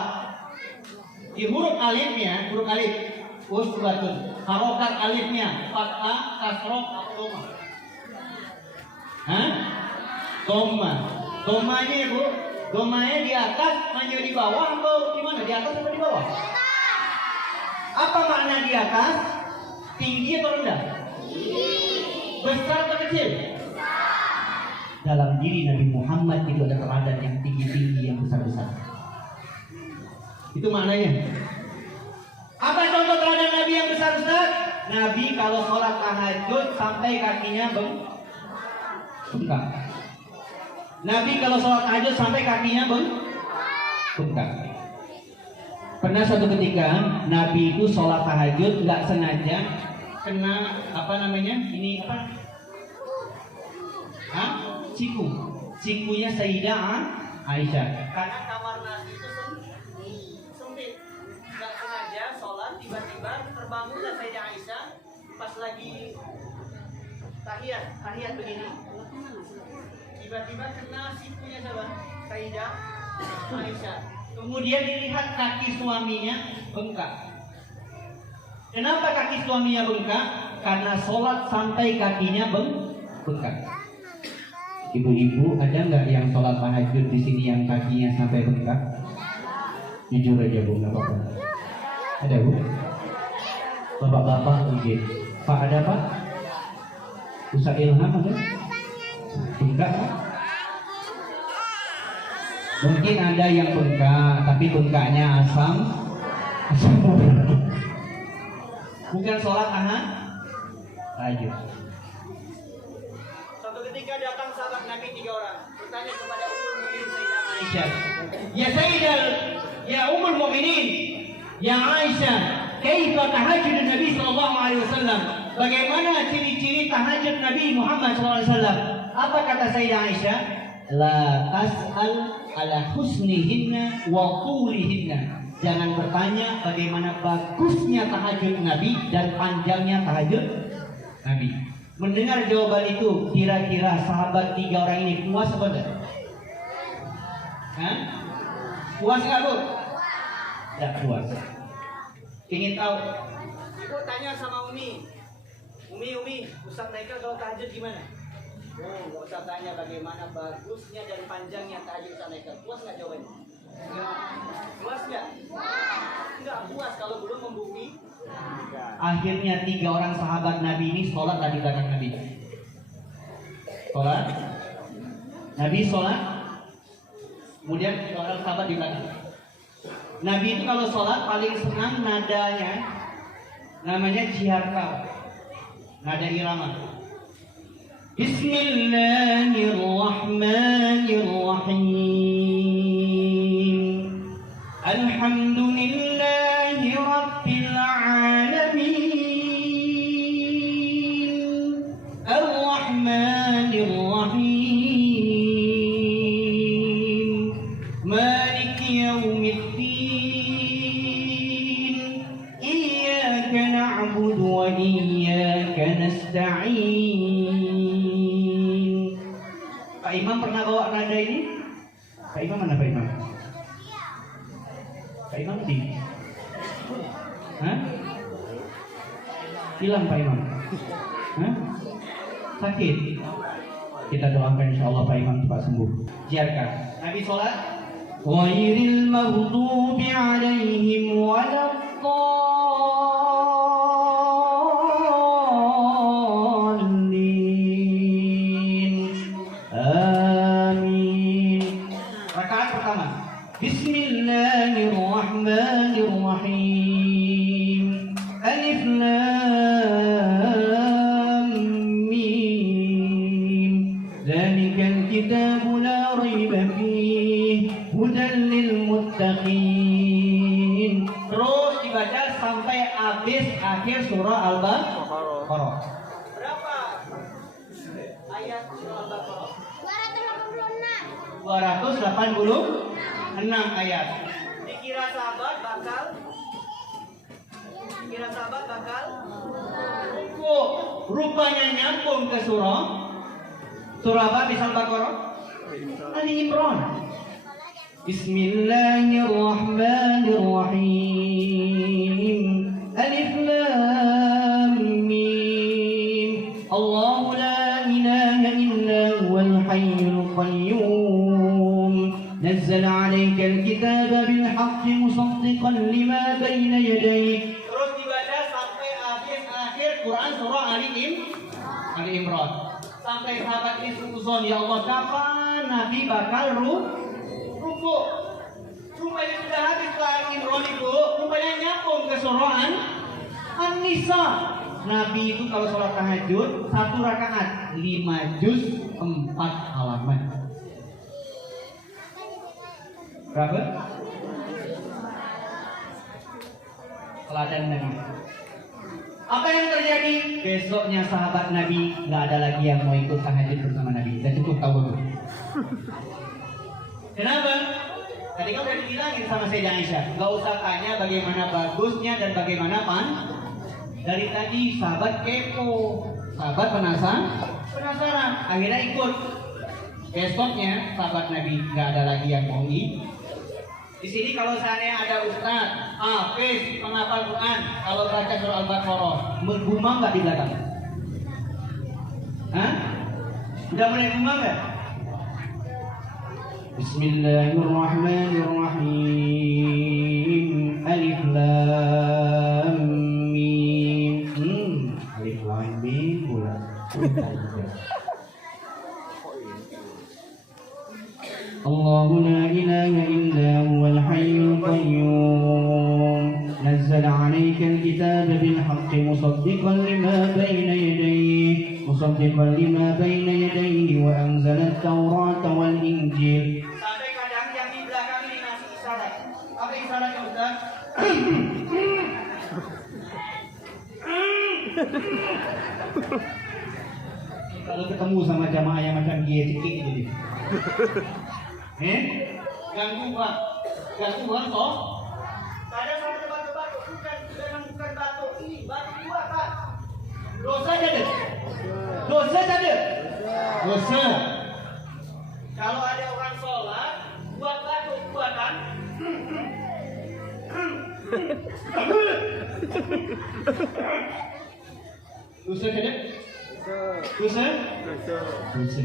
Di huruf alifnya, huruf alif uswatun. Harokat alifnya fathah, kasroh, atau doma. Domanya ibu, domanya di atas, manja di bawah atau di mana? Di atas atau di bawah? Apa makna di atas? Tinggi atau rendah? Besar atau kecil? Dalam diri Nabi Muhammad itu ada teladan yang tinggi-tinggi, yang besar-besar. Itu maknanya. Apa contoh teladan Nabi yang besar-besar? Nabi kalau sholat tahajud sampai kakinya bengkak. Nabi kalau sholat tahajud sampai kakinya bengkak. Pernah suatu ketika Nabi itu sholat tahajud nggak sengaja kena Ini apa? Sikunya Sayyidah Aisyah. Karena kamar Nabi itu sempit. Nggak sengaja sholat tiba-tiba terbangunlah Sayyidah Aisyah pas lagi tahiyat begini. Tiba-tiba kena sikunya siapa? Sayyidah Aisyah. Kemudian dilihat kaki suaminya bengkak. Kenapa kaki suaminya bengkak? Karena sholat sampai kakinya bengkak. Ibu-ibu ada nggak yang sholat tahajud di sini yang kakinya sampai bengkak? Jujur aja bu, nggak apa-apa. Ada bu? Bapak-bapak mungkin. Pak ada pak? Ustaz Ilham ada? Bengkak pak? Mungkin ada yang bengkak, tapi bengkaknya asam. Bukan sholat Tahajud. Suatu ketika datang sahabat Nabi 3 orang, bertanya kepada Ummul Mukminin Sayyidah Aisyah. Ya Ummul Mukminin, ya Aisyah, kaifa tahajjud Nabi sallallahu alaihi wasallam? Bagaimana ciri-ciri tahajud Nabi Muhammad sallallahu alaihi wasallam? Apa kata Sayyidah Aisyah? La tas'al ala husnihinna wa tulihinna. Jangan bertanya bagaimana bagusnya tahajud Nabi dan panjangnya tahajud Nabi. Mendengar jawaban itu, kira-kira sahabat 3 orang ini puas apa enggak? Hah? Puas enggak, Bu? Tidak puas. Ingin tahu? Ibu tanya sama Umi, Ustaz Naikal kalau tahajud gimana? Oh, nggak usah tanya bagaimana bagusnya dan panjangnya tahajud Ustaz Naikal. Puas nggak jawabannya? Puas nggak? Nggak puas kalau belum membukti. Akhirnya 3 orang sahabat Nabi ini sholat di belakang Nabi. Sholat. Nabi sholat. Kemudian 3 orang sahabat di belakang. Nabi itu kalau sholat paling senang nadanya, namanya jiharkal, nada irama. Bismillahirrahmanirrahim. Alhamdulillahi Rabbil alamin. Ar-Rahmanir-Rahim. Maliki yaumiddin. Iyyaka na'budu wa iyyaka nasta'in. Pak Imam pernah bawa nada ini? Pak Imam mana Pak Imam? Pak Imam di? Hah? Hilang Pak Imam? Hah? Sakit? Kita doakan insya Allah Pak Imam cepat sembuh. Jiarkan. Nabi sholat. Ghairil maghdubi alaihim waladdallin. Amin. Rakaat pertama. Bismillahirrahmanirrahim. Alif Lam Mim. Dzalikal kitabu la raiba fihi hudan lil muttaqin. Terus dibaca sampai habis akhir surah Al-Baqarah. Berapa ayat surah Al-Baqarah? 286 ayat. Dikira sahabat bakal Kok rupanya nyambung ke surah apa di Al-Baqarah? Ali Imran. Bismillahirrahmanirrahim. Alif Lam Mim. Allahu la ilaha illa huwal hayyul qayyum. نزل عليك الكتاب بالحق مصدقا لما بين يديه. Terus dibaca sampai akhir Quran surah Ali Imran. Sampai sahabat ini suzon, ya Allah kapan Nabi bakal ruku? Rupanya sudah habis surah Imran itu, rupanya nyambung ke surah An-Nisa. Nabi itu kalau sholat tahajud 1 rakaat 5 juz 4 halaman. Berapa? Teladan Nabi. Apa yang terjadi? Besoknya sahabat Nabi nggak ada lagi yang mau ikut tahajud bersama Nabi. Udah cukup tahu itu. Kenapa? Tadi kan udah dibilangin sama Sayyidah Aisyah, nggak usah tanya bagaimana bagusnya dan bagaimana Dari tadi sahabat kepo, sahabat penasaran, akhirnya ikut. Besoknya sahabat Nabi nggak ada lagi yang mau ikut. Di sini kalau seandainya ada ustaz, hafiz, penghafal Quran, kalau baca surah Al-Baqarah, bergumam nggak di belakang? Hah? Udah mulai gumam nggak? Bismillahirrahmanirrahim. Alif Lam Mim. Alif Lam Mim bulan. Allahu la ilaha illa huwal hayyul qayyum. Nazzala 'alaikal kitaba bil haqqi musaddiqan lima لما بين يديه مصدقا لما بين يديه وأنزل التوراة والإنجيل. Sampai kadang yang di belakang ini ngasih isyarat. Apa isyaratnya Ustaz? Kalau ketemu sama jamaah yang macam dia cekik jadi. Ganggu Pak. Ganggu Pak toh. Kadang sampai batuk-batuk, bukan batuk ini, batuk buat Pak. Dosa ada. Dosa ada. Dosa. Kalau ada orang sholat, buat batuk, buatan. Dosa ada. Dosa. Dosa.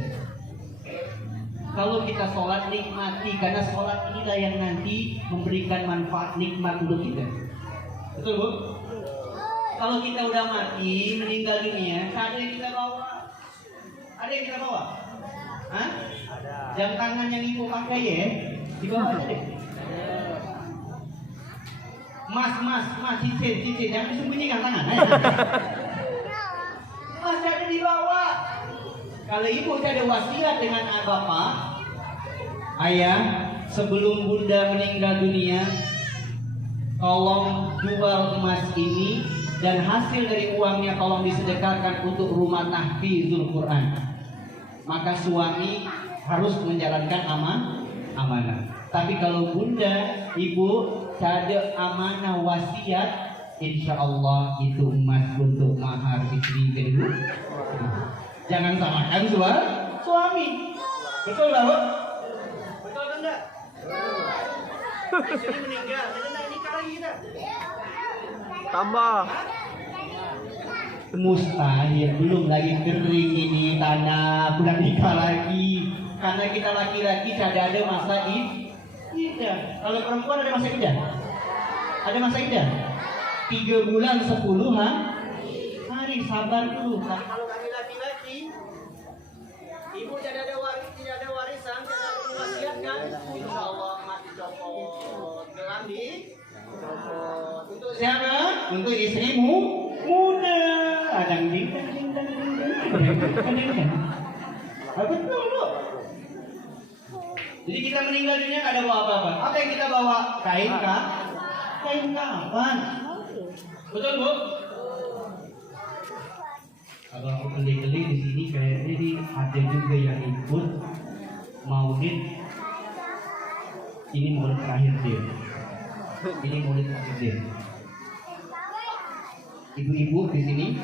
Kalau kita sholat nikmati, karena sholat inilah yang nanti memberikan manfaat nikmat untuk kita. Betul Bu? Kalau kita udah mati, meninggal dunia, ada yang kita bawa? Ada yang kita bawa? Hah? Ada. Jam tangan yang ibu pakai ya? Di bawah ada deh. Mas, cincin, jangan disembunyikan tangan. Mas ada di bawah. Kalau ibu ada wasiat dengan bapak, ayah, sebelum bunda meninggal dunia, tolong jual emas ini dan hasil dari uangnya tolong disedekahkan untuk rumah tahfizul Quran. Maka suami harus menjalankan amanah. Tapi kalau bunda, ibu ada amanah wasiat, insya Allah itu emas untuk mahar istri kedua. Jangan samakan suami. Betul lah, Bu? Betul kan enggak? Istri meninggal, jadi nak nikah lagi kita. Tambah. Mustahil, belum lagi kering ini tanah, belum nikah lagi. Karena kita laki-laki tidak ada masa iddah. Kalau perempuan ada masa iddah? Ada masa iddah? 3 bulan 10 hari, sabar dulu. Kalau kami laki-laki, ibu tidak ada warisan, tidak ada diwasiatkan, insya Allah mati copot, gelang di copot. Untuk Siapa? Untuk istrimu muda. Adang ding. Betul Bu. Jadi kita meninggal dunia nggak ada bawa apa-apa. Apa yang kita bawa? Kain kah? Kain kafan. Betul Bu? Kalau aku keli-keli di sini kayaknya ada juga yang ikut maulid. Ini maulid terakhir dia. Ini maulid terakhir dia. Ibu-ibu di sini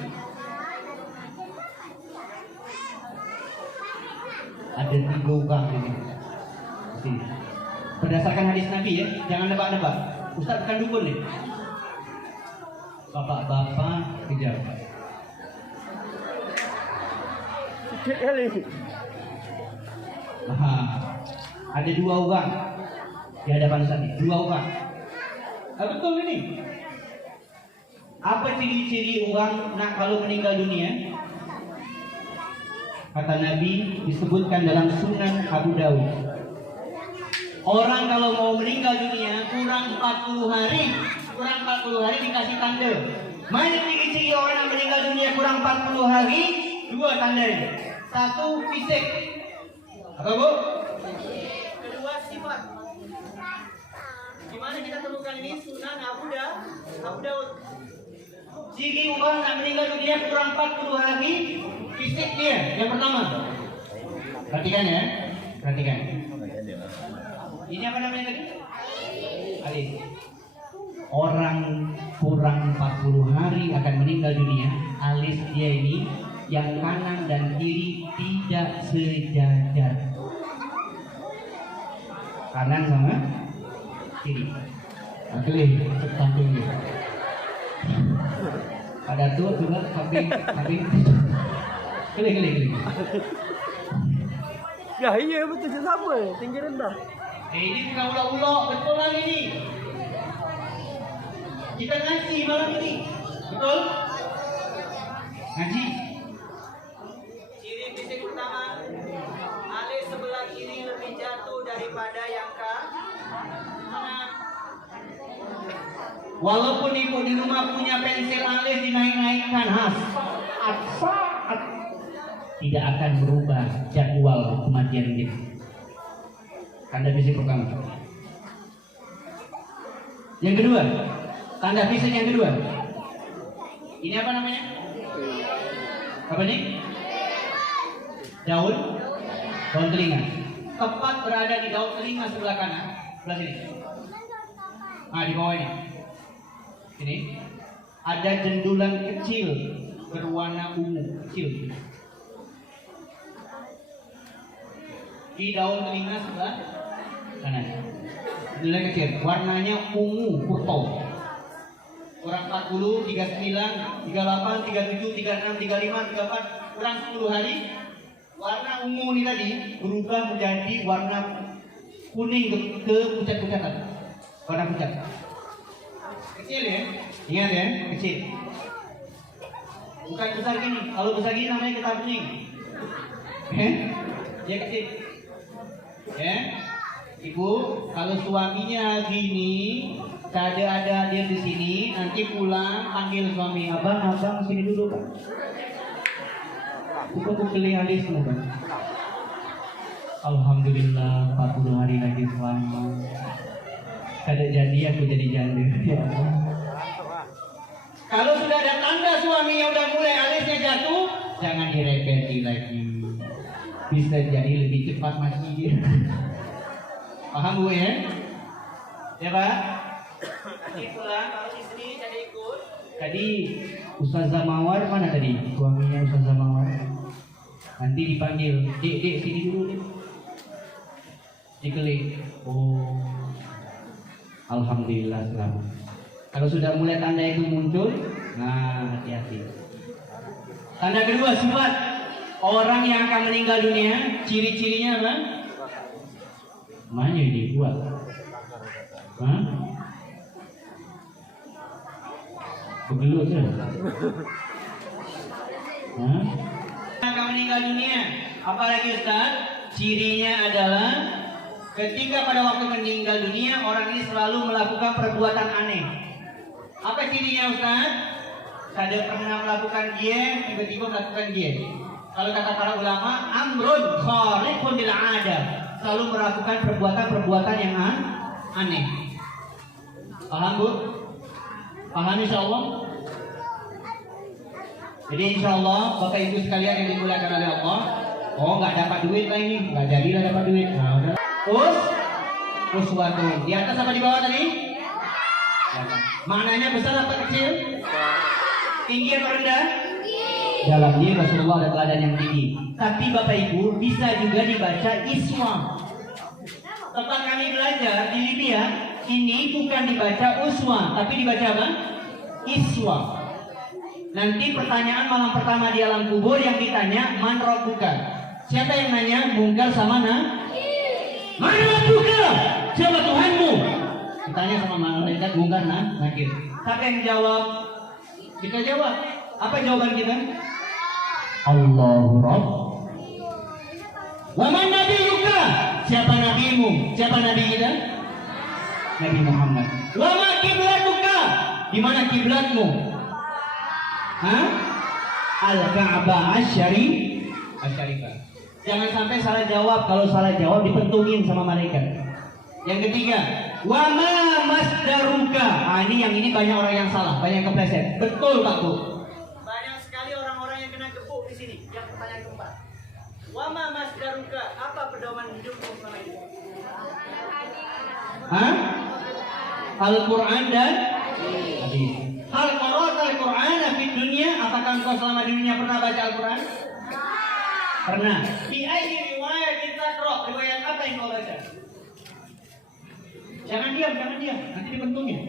ada 3 orang di sini. Berdasarkan hadis Nabi ya, jangan nebak-nebak. Ustaz bukan dukun nih. Bapak-bapak pejabat. Sikit kali. Ada 2 orang di hadapan Ustaz nih, 2 orang. Betul ini. Apa ciri-ciri orang nak kalau meninggal dunia? Kata Nabi disebutkan dalam Sunan Abu Dawud. Orang kalau mau meninggal dunia kurang 40 hari dikasih tanda. Mana ciri-ciri orang yang meninggal dunia kurang 40 hari? 2 tanda. 1 fisik. Apa Bu? kedua sifat. Gimana kita temukan ini? Sunan Abu Dawud. Ciri orang yang meninggal dunia kurang 40 hari, fisik dia yang pertama. Perhatikan ya, perhatikan. Ini apa namanya tadi? Alis. Orang kurang 40 hari akan meninggal dunia, alis dia ini yang kanan dan kiri tidak sejajar. Kanan sama kiri. Oke, tampil dia. Pada tuh juga samping keli. Ya iya betul sama, tinggi rendah. Ini bukan ulo-ulo, betul lagi nih. Kita ngaji malam ini, betul? Ngaji. Ciri fisik pertama, alis sebelah kiri lebih jatuh daripada yang kanan. Walaupun ibu di rumah punya pensil alis dinaik-naikkan saat tidak akan berubah jadwal kematian dia. Tanda fisik pertama. Yang kedua, tanda fisik yang kedua. Ini apa namanya? Apa nih? Daun telinga. Tepat berada di daun telinga sebelah kanan, sebelah sini. Di bawah ini. Ini ada jendulan kecil berwarna ungu kecil. Di daun telinga sebelah kanan. Jendulan kecil, warnanya ungu purple. Kurang 40, 39, 38, 37, 36, 35, 34, kurang 10 hari. Warna ungu ini tadi berubah menjadi warna kuning ke pucat-pucatan. Warna pucat. Kecil ya, ingat ya, kecil. Bukan besar gini. Kalau besar gini namanya getah bening. Dia kecil. Ya, ibu, kalau suaminya gini, ada dia di sini, nanti pulang panggil suami, abang sini dulu kan. Coba beli alis kan. Alhamdulillah 40 hari lagi selamat. Kada jadi aku jadi janda. Ya Allah. Kalau sudah ada tanda suaminya udah mulai alisnya jatuh, jangan direpeti lagi. Bisa jadi lebih cepat mati. Paham Bu ya? Ya Pak? Nanti pulang kalau istri jadi ikut. Tadi Ustazah Mawar mana tadi? Suaminya Ustazah Mawar. Nanti dipanggil, Dek sini dulu nih. Dikelik. Oh. Alhamdulillah selamat. Kalau sudah mulai tanda itu muncul, nah hati-hati. Tanda kedua, sifat orang yang akan meninggal dunia, ciri-cirinya apa? Mana ini buat? Hah? Begelut ya? Hah? Akan meninggal dunia, apalagi Ustaz? Cirinya adalah ketika pada waktu meninggal dunia, orang ini selalu melakukan perbuatan aneh. Apa cirinya Ustaz? Kada pernah melakukan dia, tiba-tiba melakukan dia. Kalau kata para ulama, amrun khariqun lil 'adah. Selalu melakukan perbuatan-perbuatan yang aneh. Paham Bu? Paham insyaallah? Jadi insyaallah Bapak Ibu sekalian yang dimuliakan oleh Allah, nggak dapat duit lah ini, nggak jadilah dapat duit. Nah, udah. Uswatun. Di atas apa di bawah tadi? Maknanya besar apa kecil? Tinggi atau rendah? Dalam diri Rasulullah ada teladan yang tinggi. Tapi Bapak Ibu bisa juga dibaca iswa. Tempat kami belajar di Libya ini bukan dibaca uswa, tapi dibaca apa? Iswa. Nanti pertanyaan malam pertama di alam kubur yang ditanya man rabbuka. Siapa yang nanya? Mungkar sama Man rabbuka? Siapa Tuhanmu? Ditanya sama malaikat Mungkar Nakir. Siapa yang jawab? Kita jawab. Apa jawaban kita? Allahu Rabb. Wa man nabiyuka? Siapa nabimu? Siapa nabi kita? Nabi Muhammad. Wa ma kiblatuka? Di mana kiblatmu? Al-Ka'bah Asy-Syarifah. Jangan sampai salah jawab. Kalau salah jawab dipentungin sama malaikat. Yang ketiga, wa ma masdaruka. Ini yang ini banyak orang yang salah, banyak yang kepleset. Betul Pak Bu. Banyak sekali orang-orang yang kena gebuk di sini. Yang pertanyaan keempat. Wa ma masdaruka. Apa pedoman hidupmu selama ini? Al-Quran dan hadis. Hal qara'at Al-Quran di dunia. Apakah engkau selama di dunia pernah baca Al-Quran? Pernah. Di ayat riwayat kita riwayat apa yang kau baca? Jangan diam, nanti dipentungin.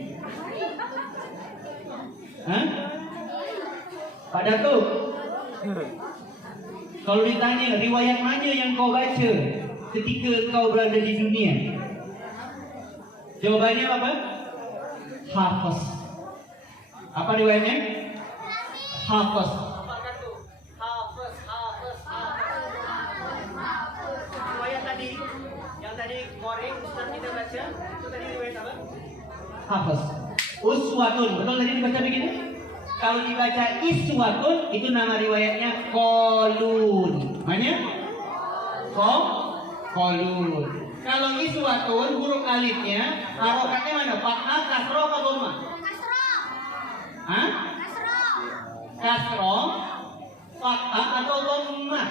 Pak Datuk, kalau ditanya riwayat mana yang kau baca ketika kau berada di dunia, jawabannya apa? Hafiz. Apa riwayatnya? Hafiz. Riwayat tadi, yang tadi morning Ustaz kita baca, itu tadi riwayat apa? Hafiz. Uswatun. Betul tadi dibaca begitu? Kalau dibaca iswatun itu nama riwayatnya kolun. Mana? Kolun. Kalau iswatun huruf alifnya harokatnya mana? Fathah, kasroh, atau dhamma? Hah? Kasroh, fathah atau dhamma?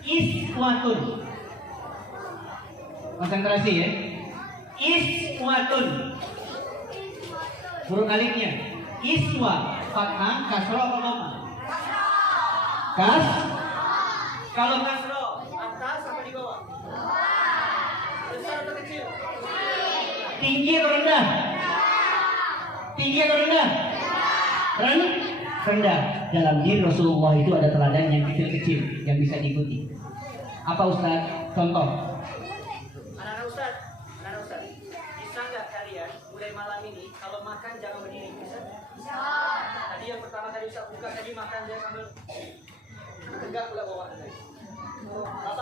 Iswatun. Konsentrasi ya. Iswatun. Huruf alifnya iswa, fathah, kasroh atau dhamma? Kas. Kalau Kasro, atas apa di bawah? Besar atau kecil? tinggi atau rendah? Tinggi atau rendah? Rendah. Dalam diri Rasulullah itu ada teladan yang kecil-kecil yang bisa diikuti. Apa Ustaz? Contoh. Anak-anak Ustaz, bisa nggak kalian mulai malam ini kalau makan jangan berdiri, bisa? Tadi yang pertama tadi Ustaz buka tadi makan dia sambil tegak pula bawa. Pas